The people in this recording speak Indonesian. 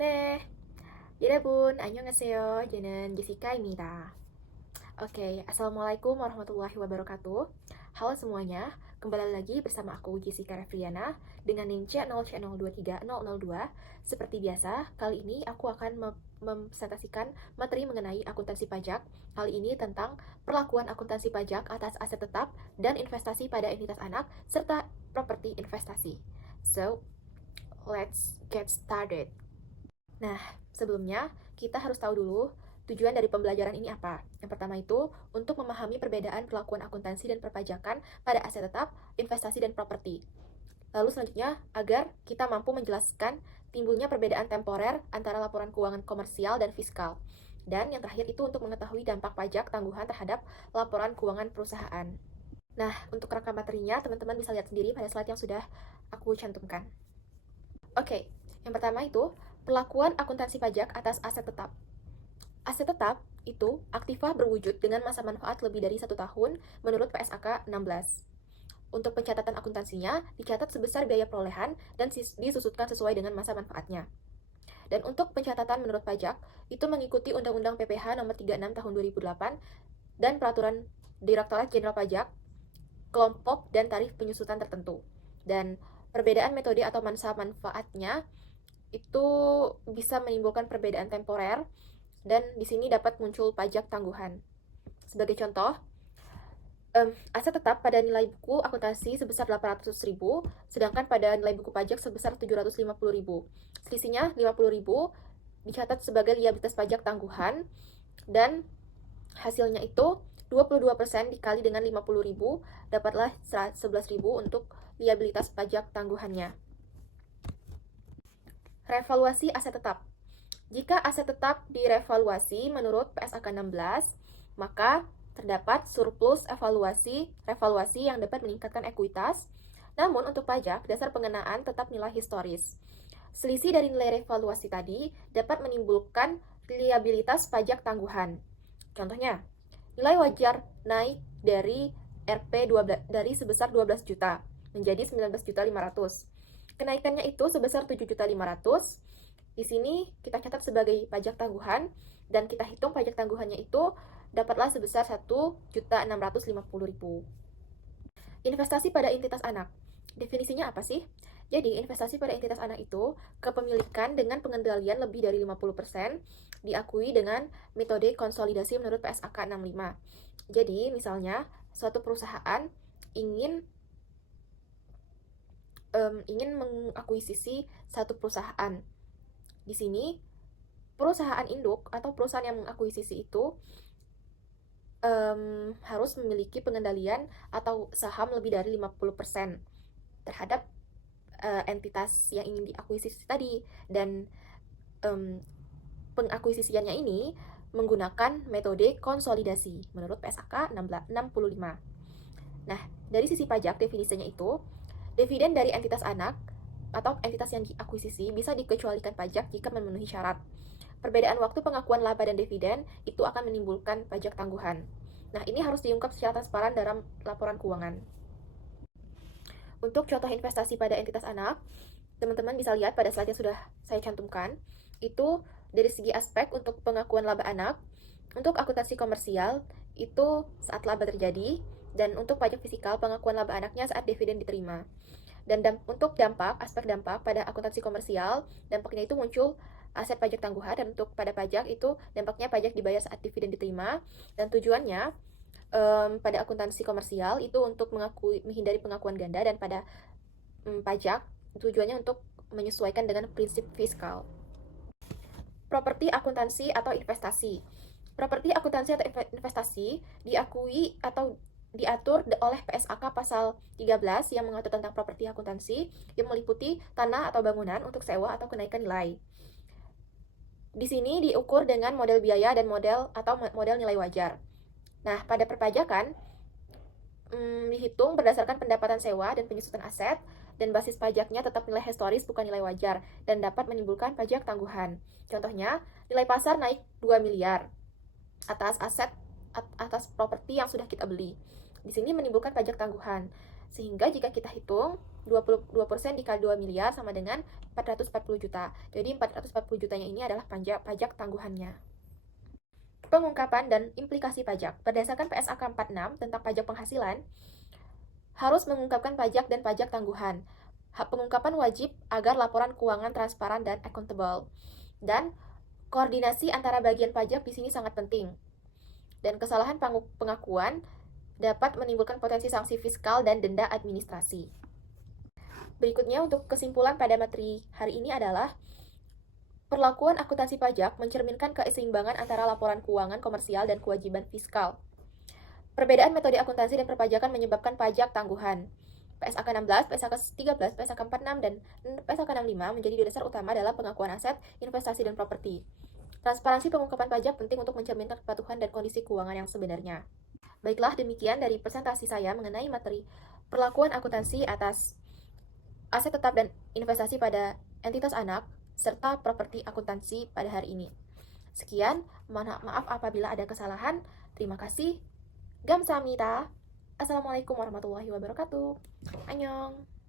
네, 여러분, 안녕하세요. 저는 Jessica-입니다. Oke, Assalamualaikum warahmatullahi wabarakatuh. Halo semuanya, kembali lagi bersama aku Jessica Revriana dengan NIM C0C023002. Seperti biasa, kali ini aku akan mempresentasikan materi mengenai akuntansi pajak. Kali ini tentang perlakuan akuntansi pajak atas aset tetap dan investasi pada entitas anak, serta properti investasi. So, let's get started. Nah, sebelumnya kita harus tahu dulu tujuan dari pembelajaran ini apa. Yang pertama itu untuk memahami perbedaan perlakuan akuntansi dan perpajakan pada aset tetap, investasi, dan properti. Lalu selanjutnya, agar kita mampu menjelaskan timbulnya perbedaan temporer antara laporan keuangan komersial dan fiskal. Dan yang terakhir itu untuk mengetahui dampak pajak tangguhan terhadap laporan keuangan perusahaan. Nah, untuk rekam materinya, teman-teman bisa lihat sendiri pada slide yang sudah aku cantumkan. Oke, yang pertama itu perlakuan akuntansi pajak atas aset tetap. Aset tetap itu aktiva berwujud dengan masa manfaat lebih dari 1 tahun menurut PSAK 16. Untuk pencatatan akuntansinya dicatat sebesar biaya perolehan dan disusutkan sesuai dengan masa manfaatnya. Dan untuk pencatatan menurut pajak itu mengikuti Undang-Undang PPH Nomor 36 Tahun 2008 dan Peraturan Direktorat Jenderal Pajak, kelompok dan tarif penyusutan tertentu. Dan perbedaan metode atau masa manfaatnya itu bisa menimbulkan perbedaan temporer dan di sini dapat muncul pajak tangguhan. Sebagai contoh, aset tetap pada nilai buku akuntansi sebesar 800.000, sedangkan pada nilai buku pajak sebesar 750.000. Selisihnya 50.000 dicatat sebagai liabilitas pajak tangguhan dan hasilnya itu 22% dikali dengan 50.000 dapatlah 11.000 untuk liabilitas pajak tangguhannya. Revaluasi aset tetap. Jika aset tetap direvaluasi menurut PSAK 16, maka terdapat surplus revaluasi yang dapat meningkatkan ekuitas. Namun untuk pajak, dasar pengenaan tetap nilai historis. Selisih dari nilai revaluasi tadi dapat menimbulkan liabilitas pajak tangguhan. Contohnya, nilai wajar naik dari dari sebesar 12 juta menjadi 19.500.000. Kenaikannya itu sebesar 7.500.000. Di sini kita catat sebagai pajak tangguhan dan kita hitung pajak tangguhannya itu dapatlah sebesar 1.650.000. Investasi pada entitas anak. Definisinya apa sih? Jadi, investasi pada entitas anak itu kepemilikan dengan pengendalian lebih dari 50% diakui dengan metode konsolidasi menurut PSAK 65. Jadi, misalnya suatu perusahaan ingin mengakuisisi satu perusahaan. Di sini, perusahaan induk atau perusahaan yang mengakuisisi itu harus memiliki pengendalian atau saham lebih dari 50% terhadap entitas yang ingin diakuisisi tadi. Dan pengakuisisiannya ini menggunakan metode konsolidasi menurut PSAK 65. Nah, dari sisi pajak definisinya itu, dividen dari entitas anak atau entitas yang diakuisisi bisa dikecualikan pajak jika memenuhi syarat. Perbedaan waktu pengakuan laba dan dividen itu akan menimbulkan pajak tangguhan. Nah, ini harus diungkap secara transparan dalam laporan keuangan. Untuk contoh investasi pada entitas anak, teman-teman bisa lihat pada slide yang sudah saya cantumkan. Itu dari segi aspek untuk pengakuan laba anak, untuk akuntansi komersial itu saat laba terjadi, dan untuk pajak fisikal pengakuan laba anaknya saat dividen diterima. Dan untuk aspek dampak pada akuntansi komersial, dampaknya itu muncul aset pajak tangguhan, dan untuk pada pajak itu dampaknya pajak dibayar saat dividen diterima. Dan tujuannya pada akuntansi komersial itu untuk menghindari pengakuan ganda, dan pada pajak tujuannya untuk menyesuaikan dengan prinsip fiskal. Properti akuntansi atau investasi. Properti akuntansi atau investasi diakui atau diatur oleh PSAK pasal 13 yang mengatur tentang properti akuntansi yang meliputi tanah atau bangunan untuk sewa atau kenaikan nilai. Di sini diukur dengan model biaya dan model nilai wajar. Nah, pada perpajakan dihitung berdasarkan pendapatan sewa dan penyusutan aset, dan basis pajaknya tetap nilai historis bukan nilai wajar dan dapat menimbulkan pajak tangguhan. Contohnya, nilai pasar naik 2 miliar atas properti yang sudah kita beli. Di sini menimbulkan pajak tangguhan. Sehingga jika kita hitung 22% dikali 2 miliar sama dengan 440 juta. Jadi 440 jutanya ini adalah pajak tangguhannya. Pengungkapan dan implikasi pajak. Berdasarkan PSAK 46 tentang pajak penghasilan, harus mengungkapkan pajak dan pajak tangguhan. Pengungkapan wajib agar laporan keuangan transparan dan accountable. Dan koordinasi antara bagian pajak di sini sangat penting. Dan kesalahan pengakuan dapat menimbulkan potensi sanksi fiskal dan denda administrasi. Berikutnya untuk kesimpulan pada materi hari ini adalah perlakuan akuntansi pajak mencerminkan keseimbangan antara laporan keuangan komersial dan kewajiban fiskal. Perbedaan metode akuntansi dan perpajakan menyebabkan pajak tangguhan. PSAK 16, PSAK 13, PSAK 46, dan PSAK 65 menjadi dasar utama dalam pengakuan aset, investasi, dan properti. Transparansi pengungkapan pajak penting untuk mencerminkan kepatuhan dan kondisi keuangan yang sebenarnya. Baiklah, demikian dari presentasi saya mengenai materi perlakuan akuntansi atas aset tetap dan investasi pada entitas anak, serta properti akuntansi pada hari ini. Sekian, maaf apabila ada kesalahan. Terima kasih. Gamsahamnida. Assalamualaikum warahmatullahi wabarakatuh. Annyeong.